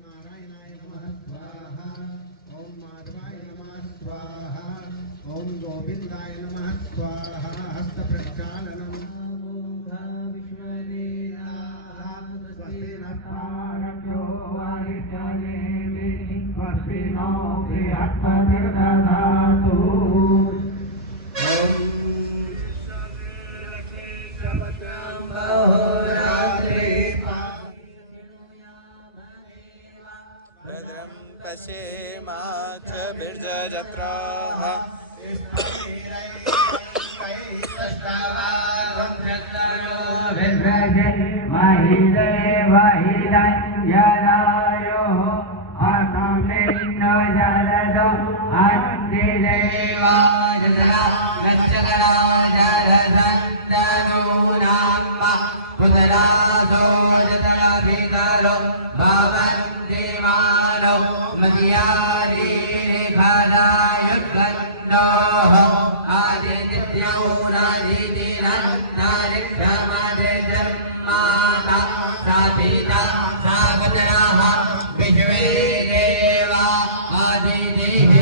नारायणाय नमः स्वाहा। ओम माधवाय नमः स्वाहा। ओम गोविंदाय नमः स्वाहा। हस्त प्रक्षालनम पश्येमाथ बिर्जजत्राः महिदेवहिदञ्जनायो अकमिन्नो जलदो अग्निदेवाजला गच्छकरा जलसन्दनो नाम पुतरासो जतराभितरो भवन्तिमानो मदियारी खलायुद्गन्धोः आदित्यौनादितिरन्नादिक्षमदिजन्माता साधिता सावतराः विश्वे देवा आदितिः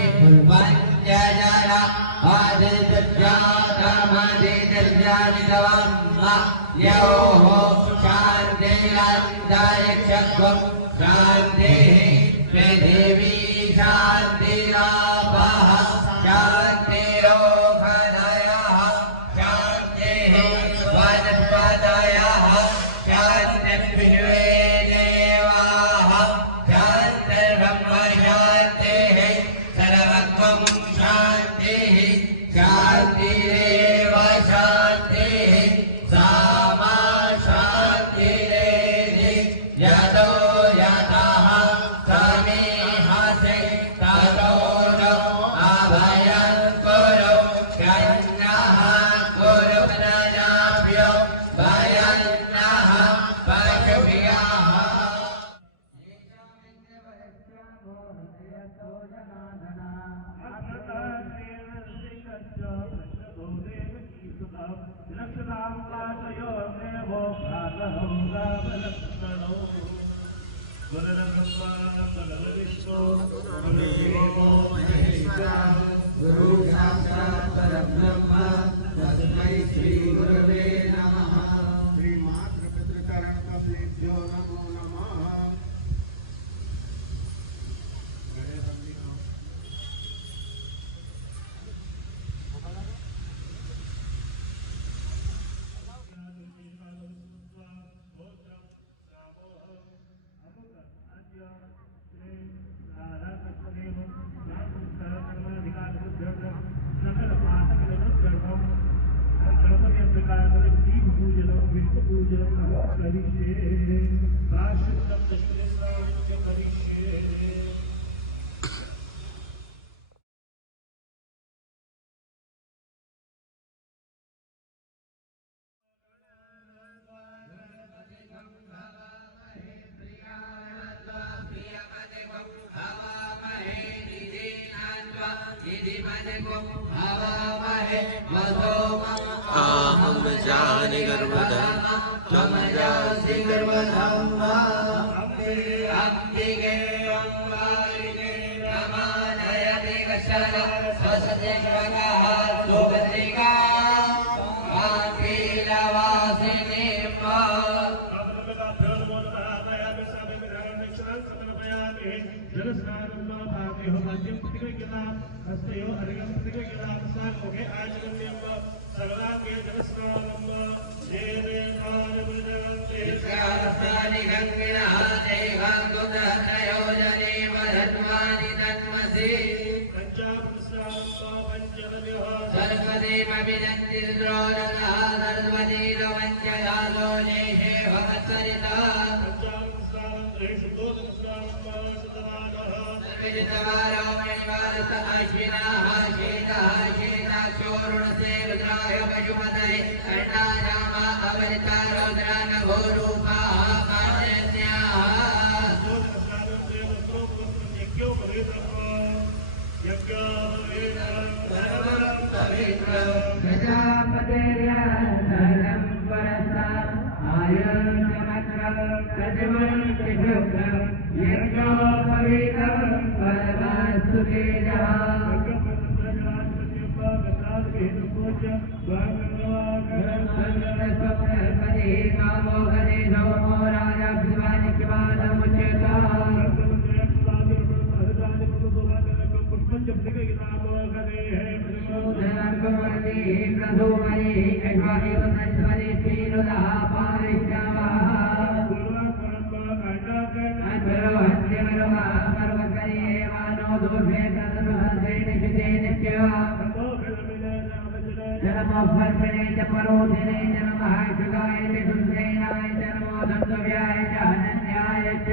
पञ्चजरा आदित्यातमदितिर्जानितवम्मा योः शान्तिरन्तरिक्षगुं शान्तिः पृथिवी शान्तिरापः शान्तिरोषधयः शान्तिः वनस्पतयः शान्तिर्विश्वे देवाः शान्तिर्ब्रह्म शान्तिः सर्वत्वं शान्तिः शान्तिरेव शान्तिः सामा शान्तिरेधि यतो यतः समीहसे ततो नो अभयं कुरु यन्नः कुरु प्रजाभ्यो भयन्नः पशुभ्यः गुरु साक्षात् परब्रह्म तस्मै श्री गुरवे नमः। श्रीमातृपितृचरण कमलेभ्यो नमो नमः। अहं जाने गर्वधं त्वं जासि गर्वधं अम्बिके अम्बालिके नमानयति कश्चन स्वसते स्वगः सुभद्रिका काङ्कीलवासिनी स अश्विनाः शीतः शीताक्षोरुणसे रुद्राय पशुपतये कर्णायामा अवनिता रौद्रानघोरूपाः पाण्यन्याः प्रजापतेर्यं परस्तात् आयुर्यमक्रं प्रतिमन्त्रिशुक्रं यज्ञोपवीतं परमस्तु तेजः स्वप्नपति कामो गणे सोमो राजा शिवानिक्यवादमुच्यता धनर्गमति प्रधूमनि अश्वैव सत्वनि श्रीरुदः पारिश्रवः अध्वरोहत्यमरुः पर्वकरि एवानो दोषे प्रथमहस्ते निशिते नित्य जलमोपर्षणे च परोधिने च नमः शुगाय च सुसेनाय च नमो दन्तव्याय च अनन्याय च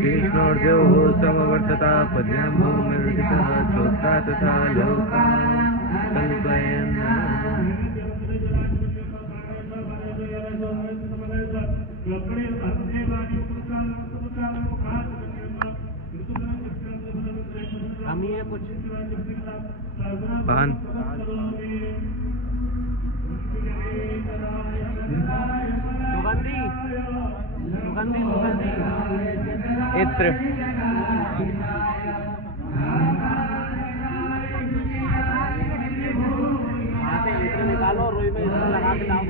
कृष्णोर्जो समवर्तता पद्यं भूमिर्विदितः चोत्ता तथा लोकान् कल्पयन् पान सुगंधी इत्र निकालो रोई में लगा के लाओ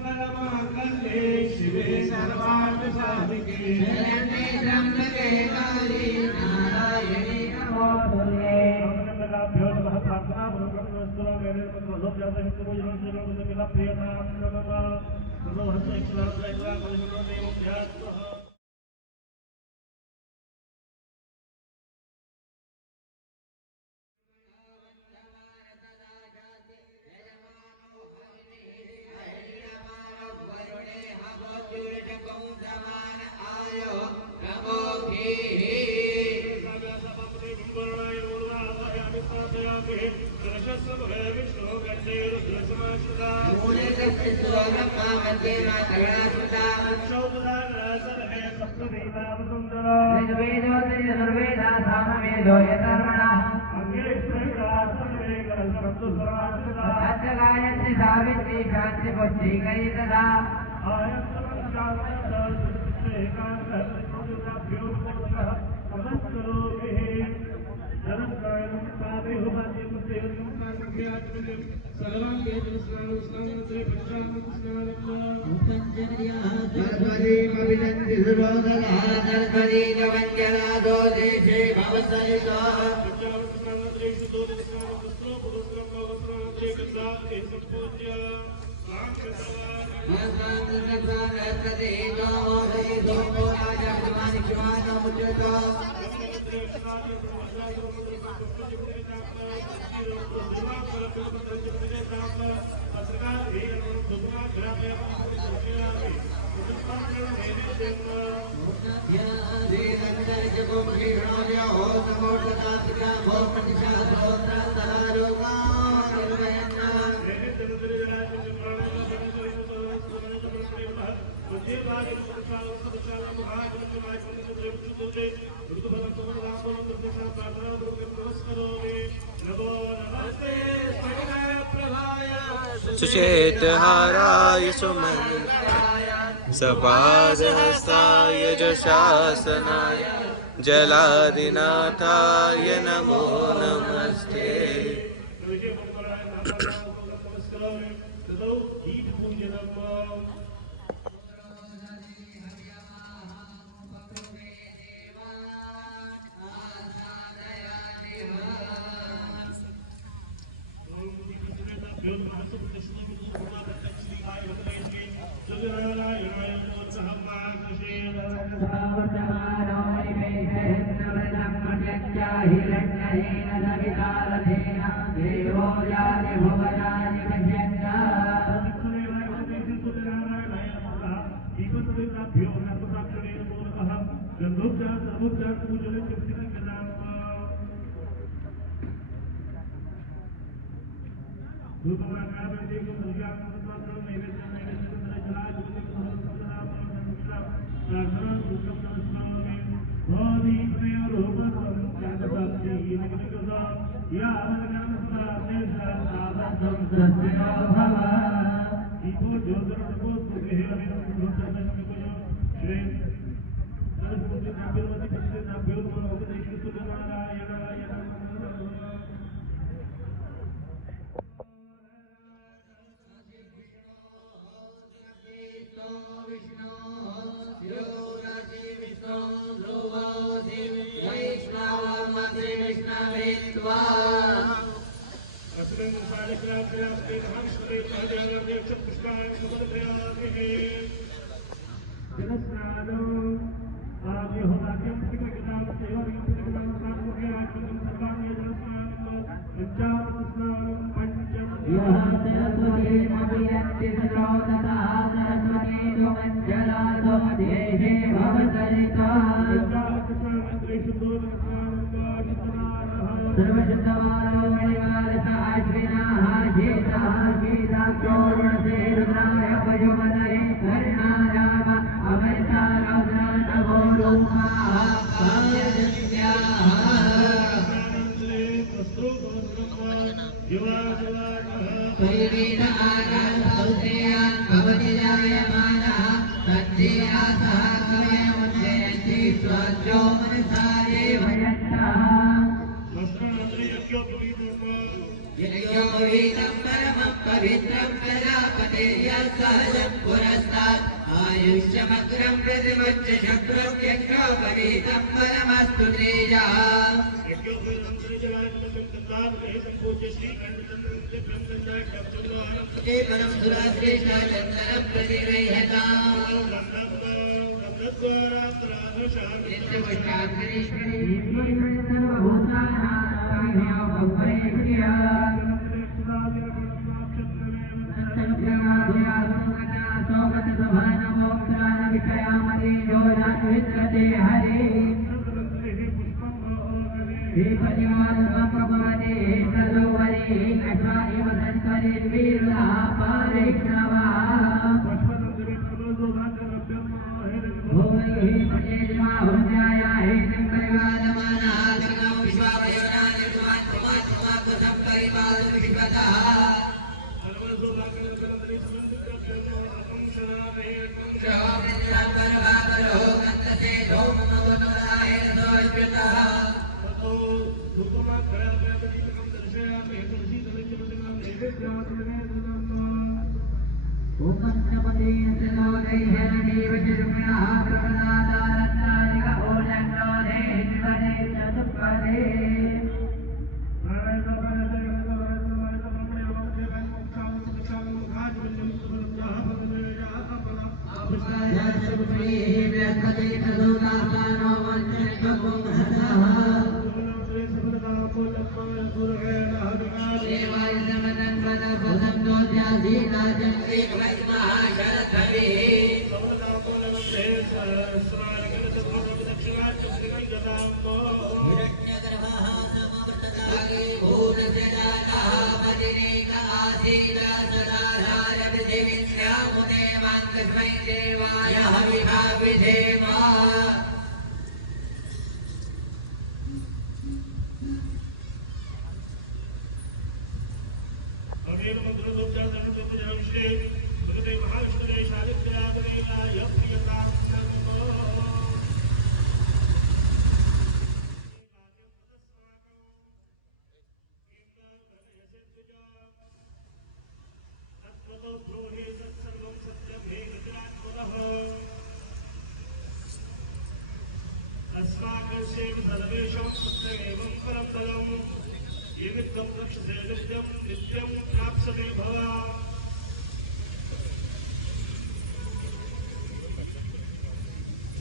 सर्वमंगलमांगल्ये शिवे सर्वार्थसाधिके शरण्ये त्र्यंबके गौरी नारायणी नमोस्तुते गायत्री सावित्री शांति पुष्टि करी तथा सुचेतहाराय सुमन्त्राय सपादहस्ताय जशासनाय जलादिनाथाय नमो नमस्ते। Hira विघ्नहीन सवितारथेन देवो याति भुवनानि पश्यन्त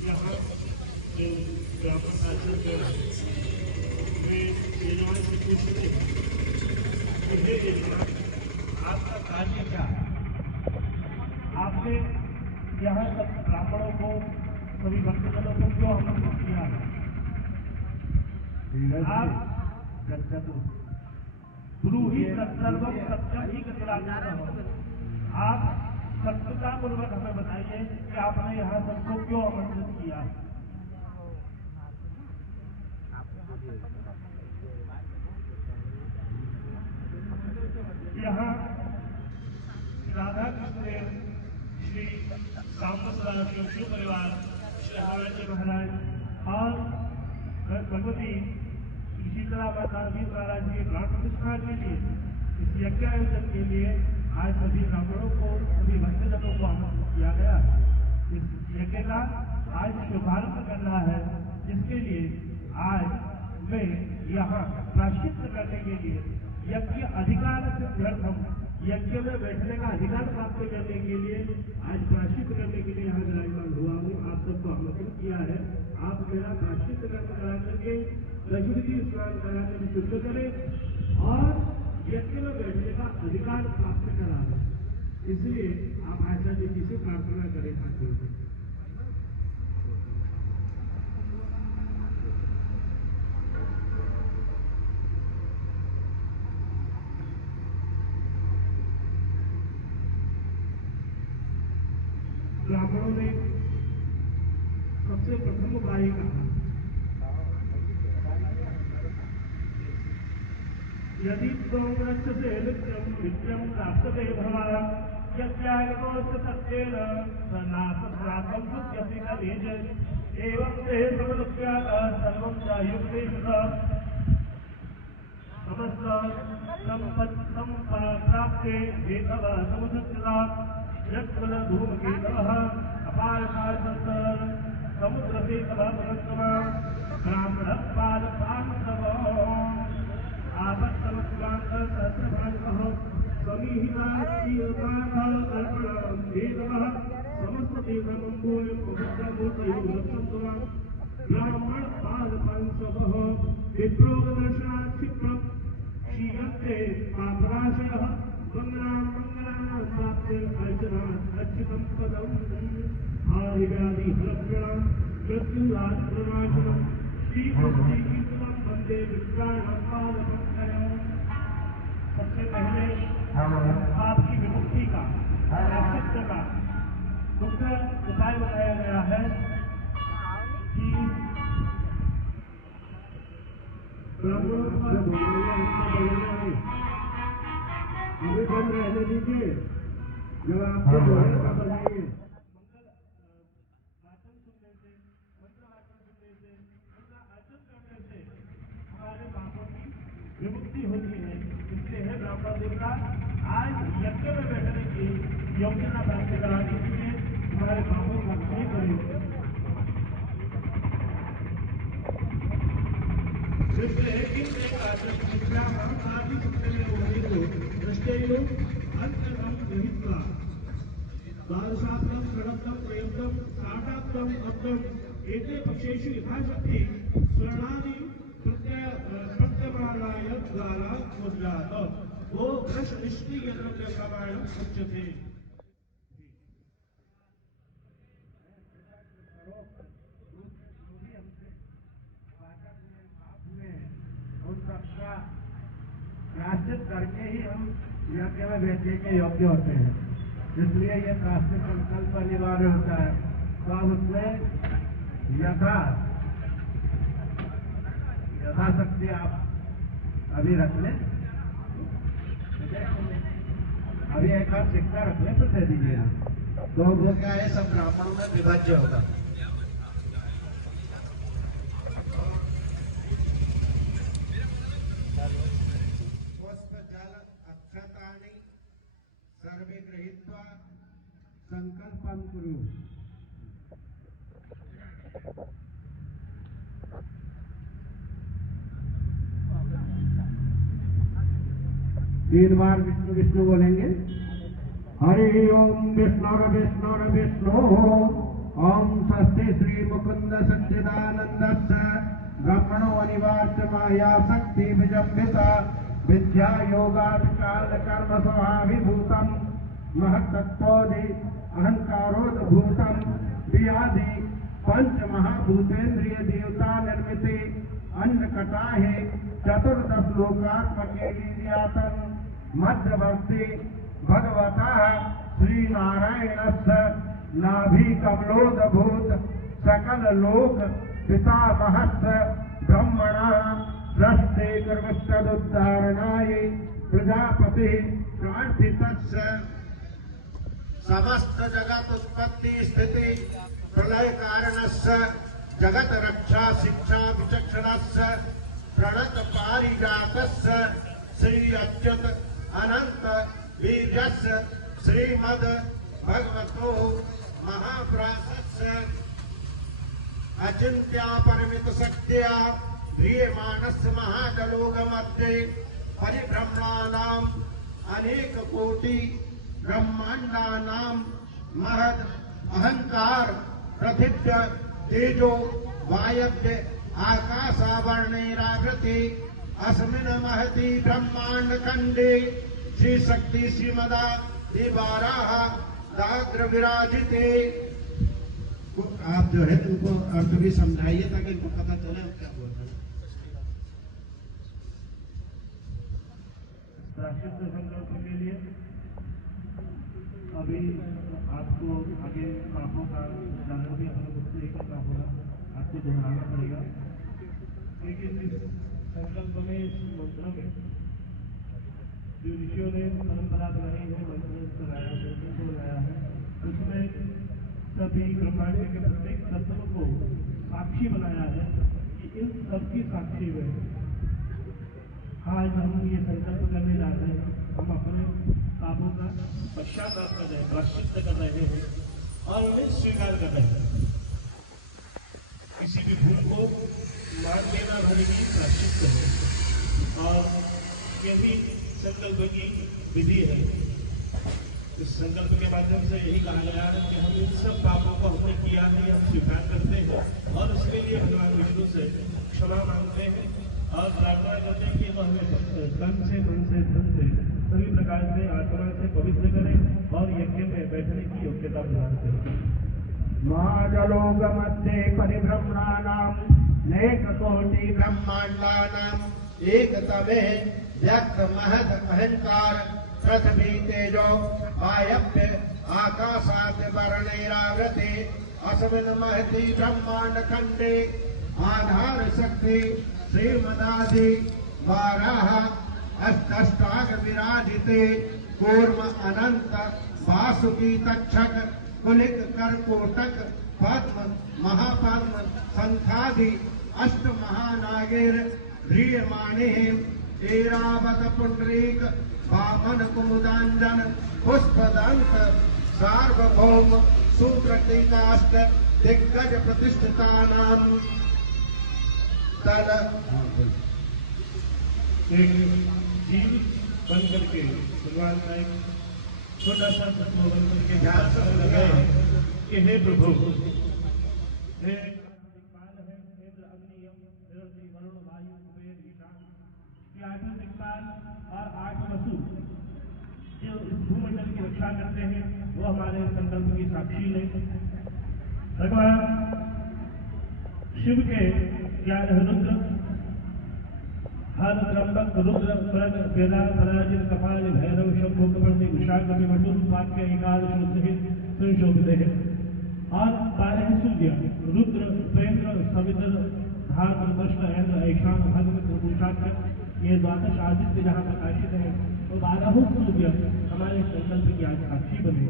यहाँ जो ब्राह्मण आचरण आपका कार्य क्या है? आपने यहाँ सब ब्राह्मणों को, सभी भक्तजनों को क्यों आमंत्रित किया है? आप ब्रूहि सर्वम सत्यम ही गतिराजो। आप सत्यता पूर्वक हमें बताइए कि आपने यहाँ सबको क्यों आमंत्रित किया? यहाँ राधा कृष्ण, श्री कामदास जोशी परिवार, श्री हमारे महाराज और भगवती शीतला माता जी महाराज जी प्राण प्रतिष्ठा के लिए, इस यज्ञ आयोजन के लिए आज सभी ब्राह्मणों को, सभी भक्तजनों को आमंत्रित किया गया। इस यज्ञ का आज शुभारंभ करना है, जिसके लिए आज मैं यहाँ प्रायश्चित करने के लिए, यज्ञ अधिकार से प्रथम यज्ञ में बैठने का अधिकार प्राप्त करने के लिए, आज प्रायश्चित करने के लिए यहाँ विराजमान हुआ हूँ। आप सबको आमंत्रित किया है। आप मेरा प्रायश्चित करा करके लक्ष्मी स्नान कराने में शुद्ध करें और यज्ञ में बैठने का अधिकार प्राप्त करा दें। इसलिए आप आचार्य जी से प्रार्थना करें। ठाकुर ब्राह्मणों ने सबसे प्रथम उपाय कहा, यदि त्वं रक्षसे नित्यं प्राप्यते भवान् यज्ञायतोऽस्य सत्येन नासनातं सुख्यसि कलेज एवं ते समनुष्यातः सर्वं चायुक्तेषु समस्त सम्प्राप्ते हेतव समुद्रता यत्र धूमकेतवः अपायकाशः समुद्रसेतवः पुनस्तमः ब्राह्मणः पादपांसवः आपत्तमस्वांतः सहस्रभागः समीहितार्पणं हेतवः समस्ततीर्थमम्बोयं पवित्रमूर्तयो लक्षन्तवा ब्राह्मण पादपांसवः विप्रोगदर्शनात् क्षिप्रम् क्षीयन्ते पापराशयः मंगलां प्राप्ते अर्चनात् अर्चितं पदम् आदिव्याधिहरक्षणं मृत्युराजप्रणाशनं श्रीकृष्णं वन्दे विप्राणां पादपङ्कजम्। सबसे पहले आपकी विमुक्ति का, प्रायश्चित का मुख्य उपाय बताया गया है कि ब्राह्मणों पर हमें बंद रहने दीजिए। जब आपको बोलने का बनाइए, मंगल वाचन सुनने से, मंत्र वाचन सुनने से, मंत्र आचरण करने से हमारे पापों की विमुक्ति होती है। इसलिए है ब्राह्मण देवता आज यज्ञ में बैठने की योग्यता प्राप्त कराने के लिए हमारे पापों का क्षय करें। द्वादशाब्दं षडब्दं त्रयोब्दं साठाब्दं अब्दं एते पक्षेषु यथाशक्ति स्वर्णादि प्रत्यमानाय द्वारा मुद्रात वो वृष निष्क्रिय द्रव्य प्रमाणम् उच्यते। उन सबका प्रायश्चित करके ही हम यज्ञ में बैठने के योग्य होते हैं। इसलिए ये प्रायश्चित संकल्प अनिवार्य होता है। तो अब उसमें यथाशक्ति आप अभी रख लें, अभी एक बार सिक्का रख लें तो दे दीजिए। तो वो क्या है, सब ब्राह्मणों में विभाज्य होगा। सर्वे गृहीत्वा संकल्पं कुरु। 3 बार विष्णु विष्णु बोलेंगे। हरि ओम विष्णु ओम स्वस्ति श्री मुकुंद सच्चिदानंद ब्रह्मणो अनिवार्य माया शक्ति विजंबिता विद्या योगाद काल कर्म स्वाभिभूतम महत्तत्वोदि अहंकारोद्भूतम व्याधि पंच महाभूतेन्द्रिय देवता निर्मिते अन्न कटाहे चतुर्दश लोकात्मके लील्यातन मध्यवर्ती भगवता श्री नारायणस्य नाभि कमलोदभूत सकल लोक पितामहस्य ब्रह्मणः सृष्टि कर्मस्तदुद्धारणाय प्रजापति प्रार्थितस्य समस्त जगत उत्पत्ति स्थिति प्रलय कारणस्य जगत रक्षा शिक्षा विचक्षणस्य प्रणत पारिजातस्य श्री अच्युत अनंत वीर्यस्य श्रीमद भगवतो महाप्रासस्य अचिंत्या परमित शक्त्या ह्रियमाणस्य महाजलोगमध्ये परिभ्रमणानां अनेक कोटि ब्रह्मांडानां महद अहंकार पृथिव्य तेजो वायव्य आकाशावरणैरावृते अस्मिन् महति ब्रह्मांड खंडे श्री शक्ति श्रीमदा दिवाराः दाद्र विराजिते। आप जो है उनको अर्थ भी समझाइए ताकि इनको पता चले क्या बोल रहे हैं। प्रायश्चित संकल्प के लिए अभी आपको आगे पापों का उदाहरण भी हम लोग उससे ही करना होगा, आपको दोहराना पड़ेगा, लेकिन इस संकल्प में इस मंत्र में जो ऋषियों ने परंपरा बनाई है, मंत्र लगाया है, उसमें सभी ब्रह्मांड के प्रत्येक तत्व को साक्षी बनाया है कि इन सबकी साक्षी में आज हम ये संकल्प करने जा रहे हैं, हम अपने पापों का पश्चाताप कर रहे हैं, प्रायश्चित कर रहे हैं और उन्हें स्वीकार कर रहे हैं। किसी भी भूल को मान लेना भले की प्रायश्चित है और यही संकल्प की विधि है। इस संकल्प के माध्यम से यही कहा गया है कि हम इन सब पापों को हमने किया है, हम स्वीकार करते हैं और उसके लिए भगवान विष्णु से क्षमा मांगते हैं और प्रार्थना करते हैं कि वह हमें तन से मन से धन से सभी प्रकार से आत्मा से पवित्र करें और यज्ञ में बैठने की योग्यता प्रदान करें। महाजलोग मध्ये परिभ्रमणानां नेक कोटि ब्रह्मांडानां एकतमे व्यक्त महद अहंकार पृथ्वी तेजो वायव्य आकाशात् वर्णैरावृते अस्मिन् महति ब्रह्मांड खंडे आधार शक्ति श्रीमदादि वाराः अष्टाग विराजिते कूर्म अनंत वासुकी तक्षक कुलिक करकोटक पद्म महापद्म संथादि अष्ट महानागेर ह्रियमाणे ऐरावत पुंडरीक वामन कुमुदांजन पुष्पदंत सार्वभौम सुप्रतीकाष्ट दिग्गज प्रतिष्ठितानां तल एक जीव बन करके भगवान का एक छोटा सा तत्व बन करके ध्यान से लगाए कि हे प्रभु, हे दिक्पाल है, इंद्र अग्नि यम बृहस्पति वरुण वायु कुबेर ईशान, ये आठों दिक्पाल और आठ वसु जो इस भूमंडल की रक्षा करते हैं वो हमारे संकल्प की साक्षी है। भगवान शिव के ज्ञान रुद्र हर त्र्यंबक रुद्र प्रग वेदा पराजित कपाल भैरव शंभु कपर्णी विशाख विमटु वाक्य एकादश सहित सुशोभित है और 12 सूर्य रुद्र प्रेन्द्र सवित्र धात्र कृष्ण इंद्र ऐशान भगवत उषाक्ष, ये द्वादश आदित्य जहाँ प्रकाशित है वो 12 सूर्य हमारे संकल्प की आज साक्षी बने।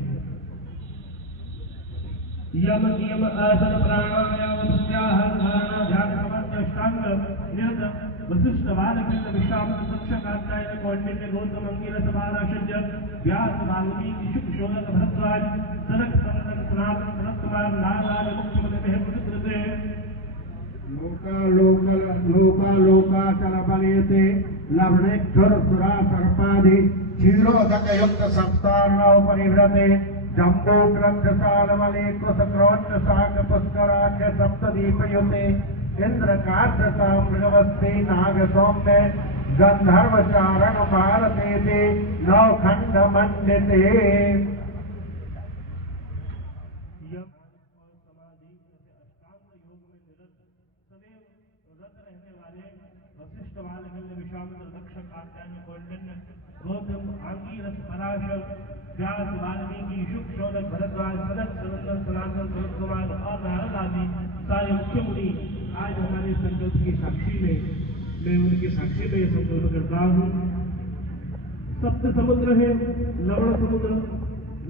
यम नियम आसन प्राणायाम प्रत्याहार धारणा ध्यान समाधि अष्टांग निरंतर वशिष्ठ बालकृत विश्राम कात्यायन कौंडिन्य गौतम अंगिरस बालाशज्य व्यास वाल्मीकि शुक शोनक भरद्वाज सनक सनक सनातन सनत कुमार नारायण मुख्यमंत्री पुत्रते लोकालोकाचल बलयते लवणेक्षुर सुरा सर्पाधि क्षीरोदक युक्त संस्थार्णव परिव्रते जम्बो ग्रंथ साल मले कुश क्रोच साग पुष्कराख्य सप्तदीप युते इंद्रकार्यता मृगवस्ते नाग सौम्य गंधर्व चारण भारते ते नवखंड मंडिते गौतम आंगीरस पराशर व्यास वाल्मीकि शुक शौनक भरद्वाज सनक सनंदन सनातन भरत कुमार और नारद आदि सारे मुख्य मुनि आज हमारे संकल्प की साक्षी में मैं उनके साक्षी में यह संकल्प करता हूँ। सप्त समुद्र है, लवण समुद्र,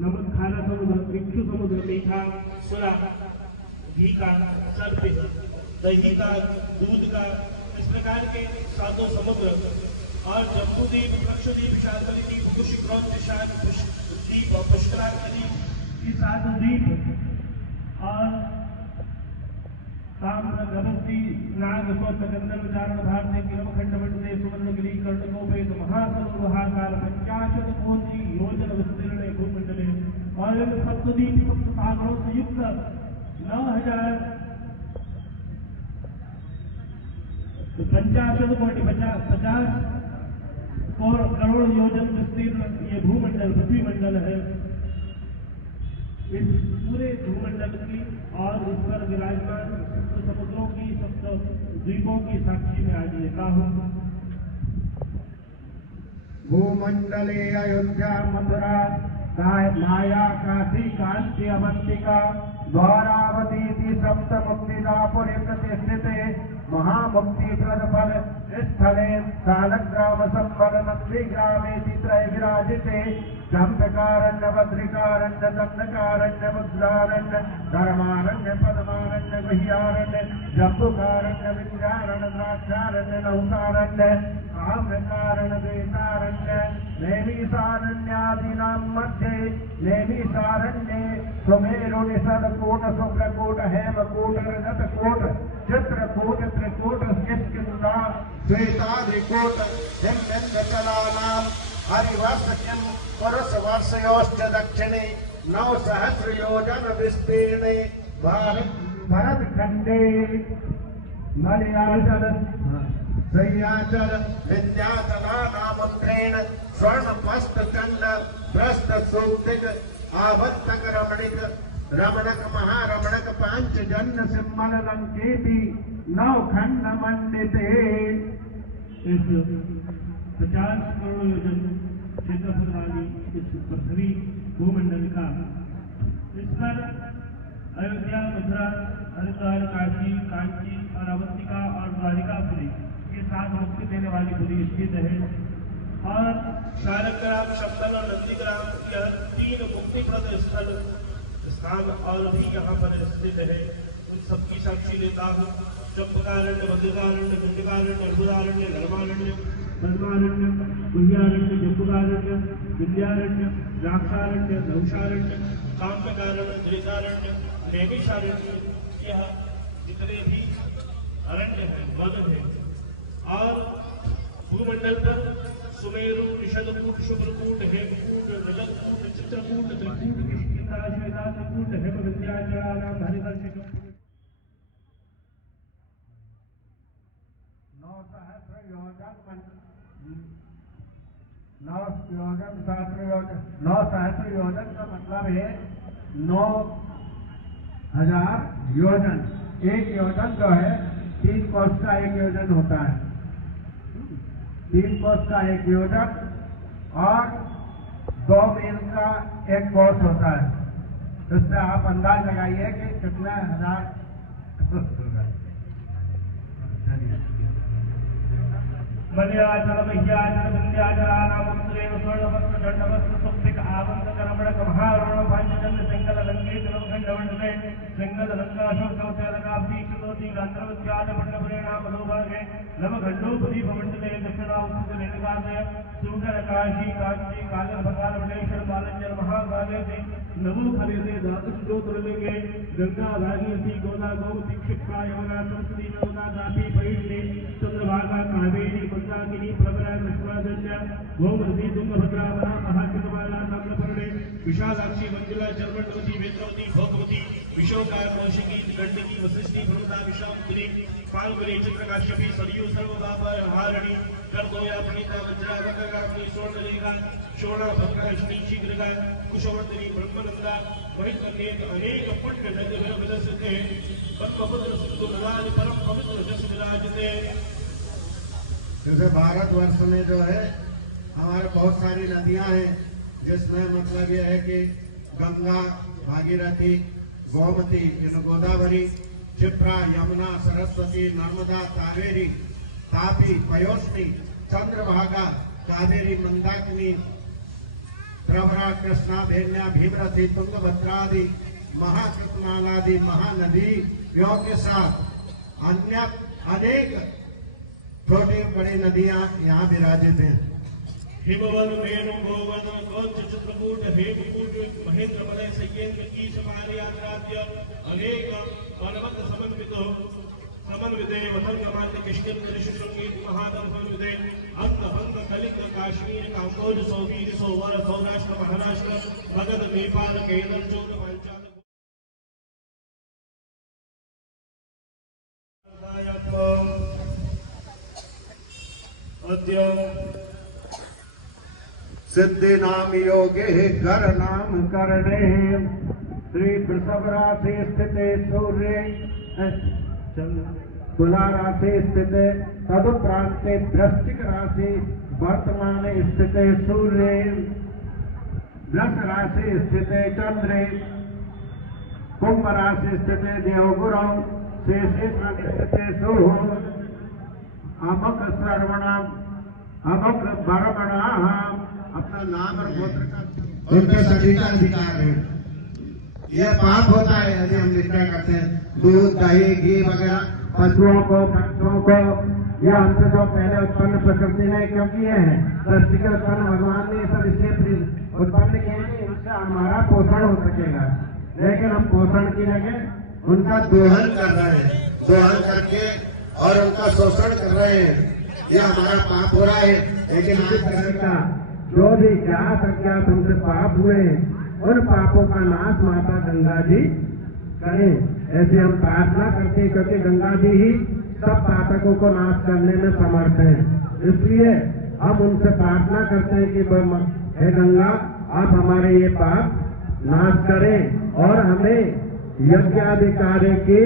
नमक खारा समुद्र, इक्षु समुद्र, मीठा सुरा, घी का, सर्प, दही का, दूध का, इस प्रकार के सातों समुद्र और जम्बूद्वीप, लक्षद्वीप, शाल्मली द्वीप, कुशिक्रोध द्वीप और पुष्कराद्वीप, ये सात द्वीप और ताम्र गवस्ती नाग सोत गंधर्व चारण भारतीय किलमखंड मंडले सुवर्णगिरी कर्णकोपेत महासरोहाकार 50 कोटि योजन विस्तीर्ण भूमंडले और इन सप्तद्वीप सप्त सागरों से युक्त 9000 50 कोटि 50 और करोड़ योजन विस्तीर्ण ये भूमंडल पृथ्वी मंडल है। इस पूरे भूमंडल की और इस पर विराजमान सप्त समुद्रों की, सप्त द्वीपों की साक्षी में आज लेता हूँ। भूमंडले अयोध्या मथुरा माया काशी कांची अवंतिका द्वारावती सप्त मुक्तिदा पुरी प्रतिष्ठिते महामुक्ति प्रद फल स्थले सालग्राम संबल नंदी ग्रामे चित्रय विराजिते चंपकारण्य भद्रिकारण्य दंडकारण्य मुद्रारण्य धर्मारण्य पद्मारण्य गुह्यारण्य जम्बुकारण्य विद्यारण्य द्राक्षारण्य नहुकारण्य काम्यकारण द्वेतारण्य नैमिषारण्यादीनां मध्ये नैमिषारण्ये सुमेरु निषदकूट शुक्रकूट हेमकूट रजतकूट चित्रकूट त्रिकूट किष्किंधा श्वेताद्रिकूट हिमबिन्दकलानां हरिवर्ष किं पुरुषवर्षयोश्च दक्षिणे 9,000 योजन विस्तीर्णे भरतखण्डे मलयाचल सह्याचल विद्याचलानामुत्रेण स्वर्णपस्तचण्ड भ्रष्टसूक्तिक आबद्धक रमणक महारमणक पांचजन्य सिम्मल लंकेति नवखंड मंडिते। इस 50 करोड़ योजन क्षेत्रफल वाली इस पृथ्वी भूमंडल का इस पर अयोध्या, मथुरा, हरिद्वार, काशी, कांची और अवंतिका और द्वारिकापुरी ये 7 मुक्ति देने वाली पुरी स्थित है और सालग्राम, शंबल और नंदीग्राम यह 3 मुक्तिप्रद स्थान और भी यहाँ पर स्थित है। उन सबकी साक्षी लेता हूँ। चंपकारण्य, भद्रकारण्य, कुंडकारण्य, अर्बुदारण्य, धर्मारण्य, पद्मारण्य, गुह्यारण्य, जम्बुकारण्य, विद्यारण्य, द्राक्षारण्य, नहुषारण्य, काम्यकारण्य, द्वेतारण्य, नैमिषारण्य, यह जितने भी अरण्य हैं, वन हैं और भूमंडल पर सुमेरु, निषदकूट, शुक्रकूट, हेमकूट, रजतकूट, चित्रकूट, त्रिकूट, किष्किंधा, श्वेताद्रिकूट, हेम विद्याचलानां हरिवर्षिकं 9,000 योजन का मतलब है 9,000 योजन। एक योजन जो है 3 कोस का एक योजन होता है, 3 कोस का एक योजन और 2 मील का एक कोस होता है। इससे आप अंदाज लगाइए कि कितने हजार मलयाचल, मह्याचल, विंध्याचलानामुत्रेण स्वर्णवस्त्र दंडवस्त्र सुप्तिक आवंतक रमणक महारमण पांचजन्य सिंगल लंकेत नवखंडमंडले सिंगल लंकाशोकवत्यालकाब्दी कृतोति गांधर्वत्याद मंडपरेणाम अधोभागे नवखंडोपदीपमंडले दक्षिणावसुत रेणुकादय सुंदर काशी कांची कालर भकाल वनेश्वर बालंजर महाकालेति नमो खलेते धातु स्तोत्रलिंगे गंगा भागीरथी गोदा गोमती क्षिप्रा यमुना सरस्वती नर्मदा तापी परिष्णे चंद्रभागा कावेरी मंदाकिनी प्रवरा कृष्णा दंड्या गोमती तुंगभद्रा महाकृतमाला ताम्रपर्णे विशालाक्षी मंजुला चर्मण्डवती वेत्रवती भोगवती विशोकार कौशिकी गंडकी वशिष्ठी भ्रमदा विशांकुली फाल्गुनी चित्रकाश्यपी सरयू सर्ववापहारिणी कर्दोया प्रणीता वज्रा वक्रगामी स्वर्णरेखा शोणाभद्राष्णी शीघ्रगा कुशवर्तिनी ब्रह्मनंदा महितनेक अनेक पुण्य नदी विलसिते पद्मपुत्र सिंधु विराज परम पवित्र जस विराजते। जैसे भारतवर्ष में जो है हमारे बहुत सारी नदियां हैं, जिसमें मतलब यह है कि गंगा, भागीरथी, गोमती, गोदावरी, क्षिप्रा, यमुना, सरस्वती, नर्मदा, कावेरी, तापी, पयोष्णी, चंद्रभागा, कावेरी, मंदाकिनी, प्रवरा, कृष्णा, भेन्या, भीमरथी, तुंगभद्रादि, महाकृतनालादि महानदियों के साथ अन्य अनेक छोटी बड़ी नदियां यहाँ विराजित हैं। हिमवन वेणु गोवन कौंच चित्रकूट हेमकूट महेंद्र मलय संयेन्द्र कीश मार्याद्राद्य अनेक मानवक समन्विते वतंगमान्य किष्किंद ऋषिशृंगीत महादर समन्विते अंत बंद कलिंग काश्मीर काम्बोज सौवीर सौवर सौराष्ट्र महाराष्ट्र मगध नेपाल केरल चोर पांचाल अद्य सिद्धि नाम योगे कर नाम करणे श्री वृषभ राशि स्थित सूर्य तुला राशि स्थित तदुपरांते वृश्चिक राशि वर्तमान स्थित सूर्य वृष राशि स्थित चंद्र कुंभ राशि स्थित देवगुरु शेष स्थित सोह अमुक श्रवणा अमुक बर्मणा अपना नाम और गोत्र का उनके सभी का अधिकार है। यह पाप होता है यदि हम निष्ठा करते हैं। दूध, दही, घी वगैरह पशुओं को, पक्षियों को, यह हमसे जो पहले उत्पन्न प्रकृति ने क्यों किए हैं, सृष्टि के उत्पन्न भगवान ने सब इसलिए उत्पन्न किए हैं, इनसे हमारा पोषण हो सकेगा। लेकिन हम पोषण की जगह उनका दोहन कर रहे हैं, दोहन करके और उनका शोषण कर रहे हैं, यह हमारा पाप हो रहा है। लेकिन इस तरह का जो भी ज्ञात अज्ञात हमसे पाप हुए उन पापों का नाश माता गंगा जी करें, ऐसे हम प्रार्थना करते हैं, क्योंकि गंगा जी ही सब पातकों को नाश करने में समर्थ हैं। इसलिए हम उनसे प्रार्थना करते हैं कि हे गंगा, आप हमारे ये पाप नाश करें और हमें यज्ञ आदि कार्य की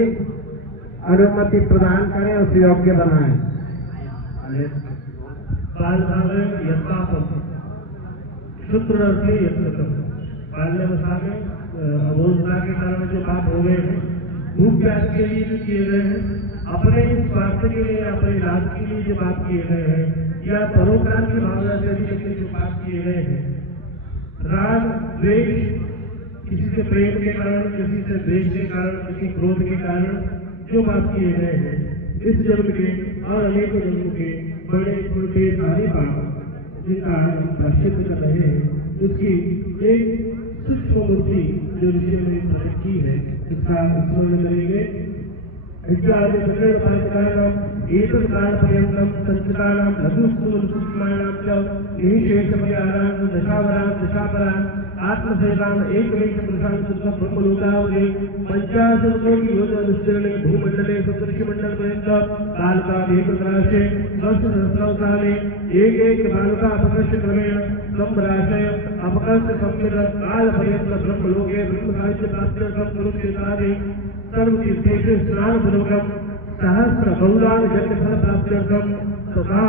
अनुमति प्रदान करें, उसे योग्य बनाएं। शुक्र अवोधना के कारण जो पाप हो गए हैं, भूख प्यास के लिए जो किए गए हैं, अपने स्वास्थ्य के लिए, अपने इलाज के लिए जो पाप किए गए हैं, या परोपकार की भावना से भी जो पाप किए गए हैं, राग द्वेष, किसी से प्रेम के कारण, किसी से द्वेष के कारण, किसी क्रोध के कारण जो पाप किए गए हैं, इस जन्म के और अनेकों जन्मों के बड़े छोटे सारे पाप जिनका हम प्रायश्चित कर रहे हैं, उसकी एक सूक्ष्म मूर्ति जो ऋषि ने प्रकट की है, इसका स्मरण करेंगे। पर्यंतम संचितानां लघुस्थूल सूक्ष्माणां च निःशेषपरिहारान् दशावरान् दशापरान् आत्मसेवान् एकमेक प्रशांत ब्रह्मलोकावरे पंचाशतकोटि योजन विस्तीर्णे भूमंडले सप्तर्षिमंडल पर्यंत कालका एकराशे सहस्रकाले एक बालका अपकर्ष क्रमेण संभ्राशय अपकर्ष संमित काल पर्यंत ब्रह्मलोके ब्रह्म साहित्य प्राप्त्यर्थं कुरुक्षेत्रादि सर्वतीर्थेषु स्नानपूर्वकं सहस्र बहुलान यज्ञ फल प्राप्त्यर्थं तथा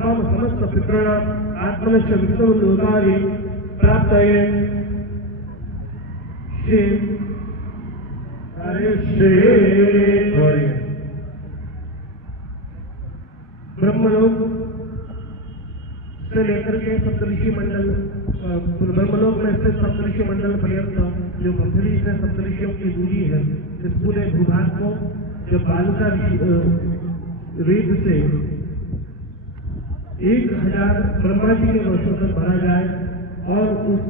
मम समस्त पितॄणाम् आत्मनश्च विष्णुलोकादि प्राप्तये श्री ब्रह्मलोक से लेकर के सप्तऋषि मंडल, ब्रह्मलोक में स्थित सप्तऋषि मंडल पर्यंत जो पृथ्वी से सप्तऋषियों की दूरी है, इस पूरे भूभाग को जब बालुका रेत से 1000 ब्रह्मा जी के वर्षों तक भरा जाए और उस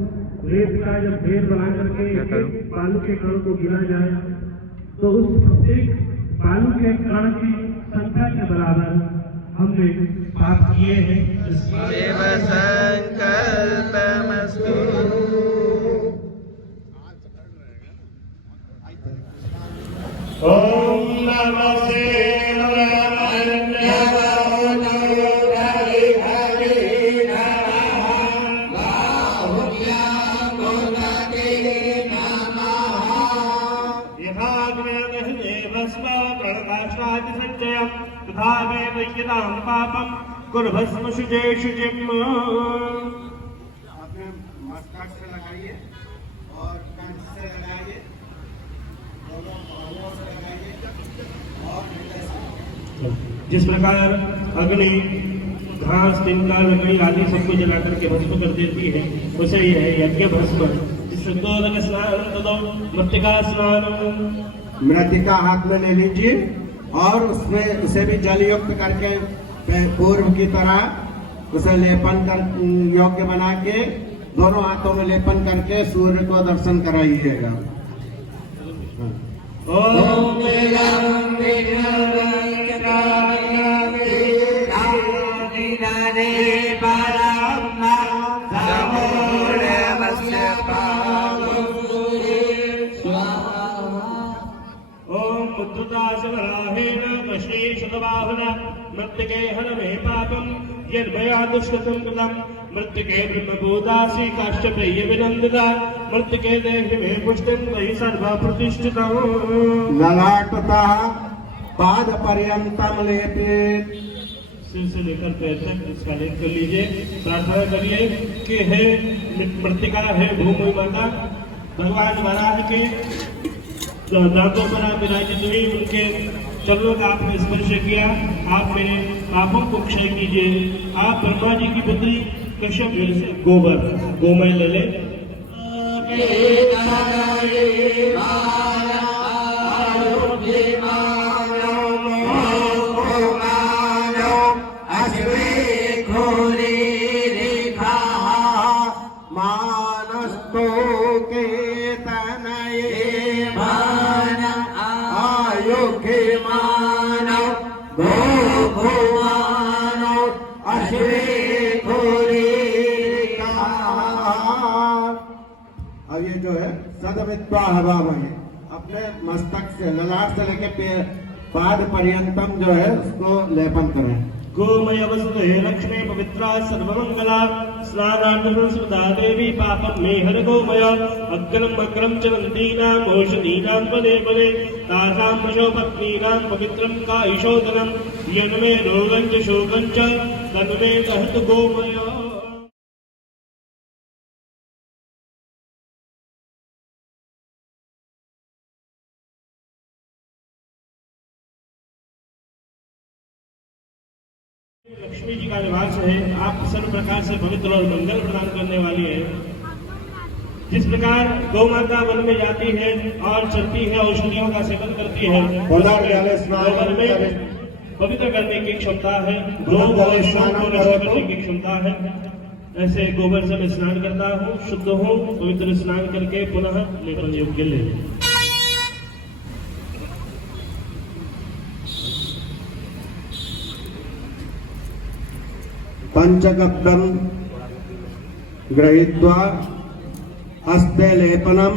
रेत का जब ढेर बना करके बालू के कण को गिना जाए, तो उस प्रत्येक बालू के कण की संख्या के बराबर हमने पाप किए हैं। शिव संकल्पमस्तु। ओम नमस्ते तथा वेदयतां पापं कुर्भस्म शुचे शुचिम्। अपने मस्तक से लगाइए और कंठ से लगाइए, दोनों बाहों से लगाइए और हृदय से। जिस प्रकार अग्नि घास तिनका लकड़ी आदि सबको जला करके भस्म कर देती है, उसे यह यज्ञ भस्म शुद्धोदक स्नान तदो मृत्तिका स्नान। मृत्तिका हाथ में ले लीजिए और उसमें उसे भी जल युक्त करके पूर्व की तरह उसे लेपन कर योग्य बना के दोनों हाथों में लेपन करके सूर्य को दर्शन कराइएगा। ओम मृत्तिके हर मे पापम यन्मया दुष्कृतं कृतं मृत्तिके ब्रह्मभूतासि काश्यपेय विनन्दिता मृत्तिके देहि मे पुष्टिं त्वयि सर्वा प्रतिष्ठितम्। ललाटता पाद पर्यंतम लेपित। सिर से लेकर पैर तक इसका लेप कर लीजिए। प्रार्थना करिए कि हे मृत्तिका, हे भूमि माता, भगवान वराह के दांतों पर आप विराजित हुई, उनके चरणों का आपने स्पर्श किया, आप मेरे पापों को क्षय कीजिए। आप ब्रह्मा जी की पुत्री कश्यप से गोमय ले ले। अब ये जो है सदविद्वा हवा में अपने मस्तक से ललाट से लेके पाद पर्यंतम जो है उसको लेपन करें। गोमय वसुते लक्ष्मी पवित्रा सर्वमंगला स्नानार्थं सुधा देवी पापं मे हर गोमय अग्रम अग्रम चरन्तीनां औषधीनां पदे पदे तासां पशो पत्नीनां पवित्रं कायशोदनं यन्मे रोगं च शोकं च तन्मे दहत गोमय। लक्ष्मी जी का निवास है, आप सर्व प्रकार से पवित्र और मंगल प्रदान करने वाली है। जिस प्रकार गौ माता वन में जाती है और चलती है, औषधियों का सेवन करती है, गोबर में पवित्र करने की क्षमता है, स्नान करने की क्षमता है। ऐसे गोबर से मैं स्नान करता हूँ, शुद्ध हूँ, पवित्र स्नान करके पुनः लेपन योग्य ले। पंचगब्दम गृहीत्वा हस्ते लेपनम।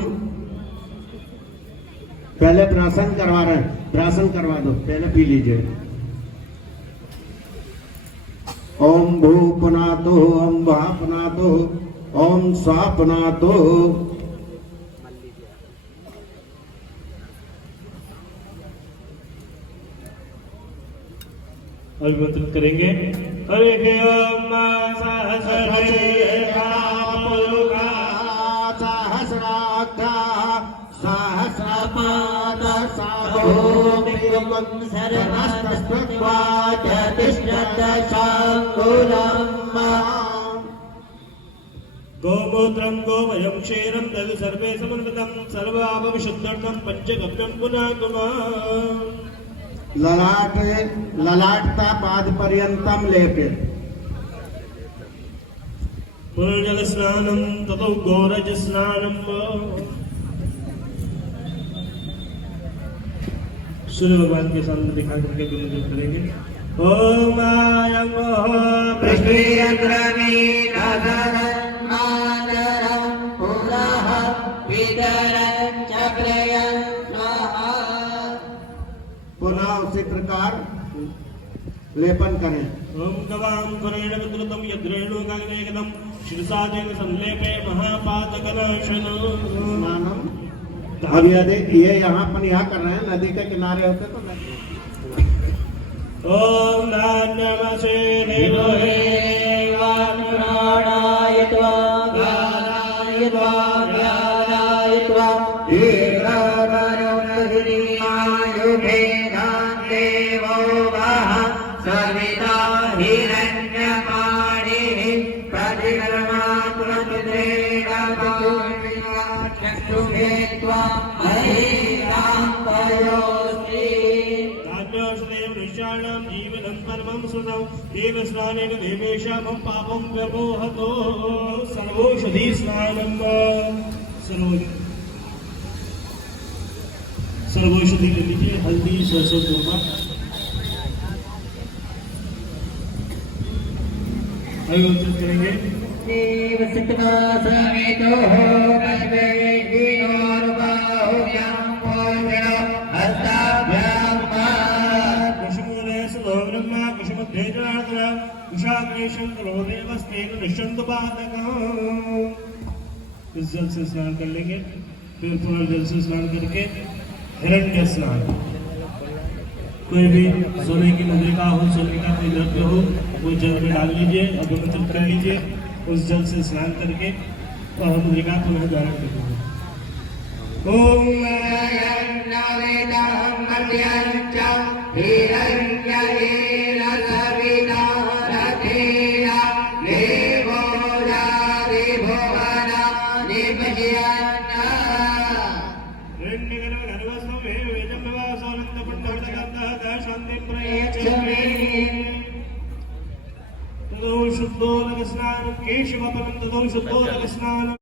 पहले प्राशन करवा रहे हैं, प्राशन करवा दो, पहले पी लीजिए। ओम भू पुनातो, ओम भा पुनातो, ओम स्वा पुनातो। अभिमंत्रित करेंगे। हरे सहस्राक्षा सहस्रपाद गोमूत्रं गोमयं क्षीरं तद् सर्वे समन्वितं सर्वावविशुद्धर्थं पंचगव्यं पुनः ललाटता पाद पर्यंतम लेपे। पुनर्जल स्नानं ततो गोरज स्नानं। सूर्य भगवान के सामने दिखा करके विनियोजित करेंगे। ओम आयं लेपन करें। ओम गवां कुरेण विद्रुतं यद्रेणुकाग्नेकदं शिरसादेन संलेपे महापातकनाशनं स्नानम। अब यदि ये यहाँ अपन यहाँ कर रहे हैं, नदी के किनारे होते तो नदी। ओम नान्यमसे देवहे वानुराणायत्वा गानायत्वा ज्ञानायत्वा देवो वः सविता हिरण्यपाणिः प्रतिकर्मात्मपुत्रेण चक्षुभेत्वा हरिरान्तयोस्ति राज्योषदेव ऋष्याणां जीवनं परमं सुतं देवस्नानेन देवेशां पापं व्यपोहतो सर्वौषधि स्नानं सर्वौषधि ले लीजिए, हल्दी सरसों चूरमा अयोचित करेंगे। देवसिकता समेतो हो कश्मीरोर्बाहुभ्यां पोषणो हस्ताभ्यां कुसुमोदय सदो ब्रह्मा कुसुमध्यै जनार्दन कुशाग्रेशं करो देवस्तेन निश्चन्द पादकम्। इस जल से स्नान कर लेंगे, फिर थोड़ा जल से स्नान करके हिरण्य स्नान, कोई भी सोने की मुद्रिका हो, सोने का कोई द्रव्य हो, वो जल में डाल लीजिए और पवित्र कर लीजिए। उस जल से स्नान करके और मुद्रिका पुनः धारण कर लीजिए। ओम शुद्धोदक स्नान केशवपरं तदो शुद्धोदक स्नान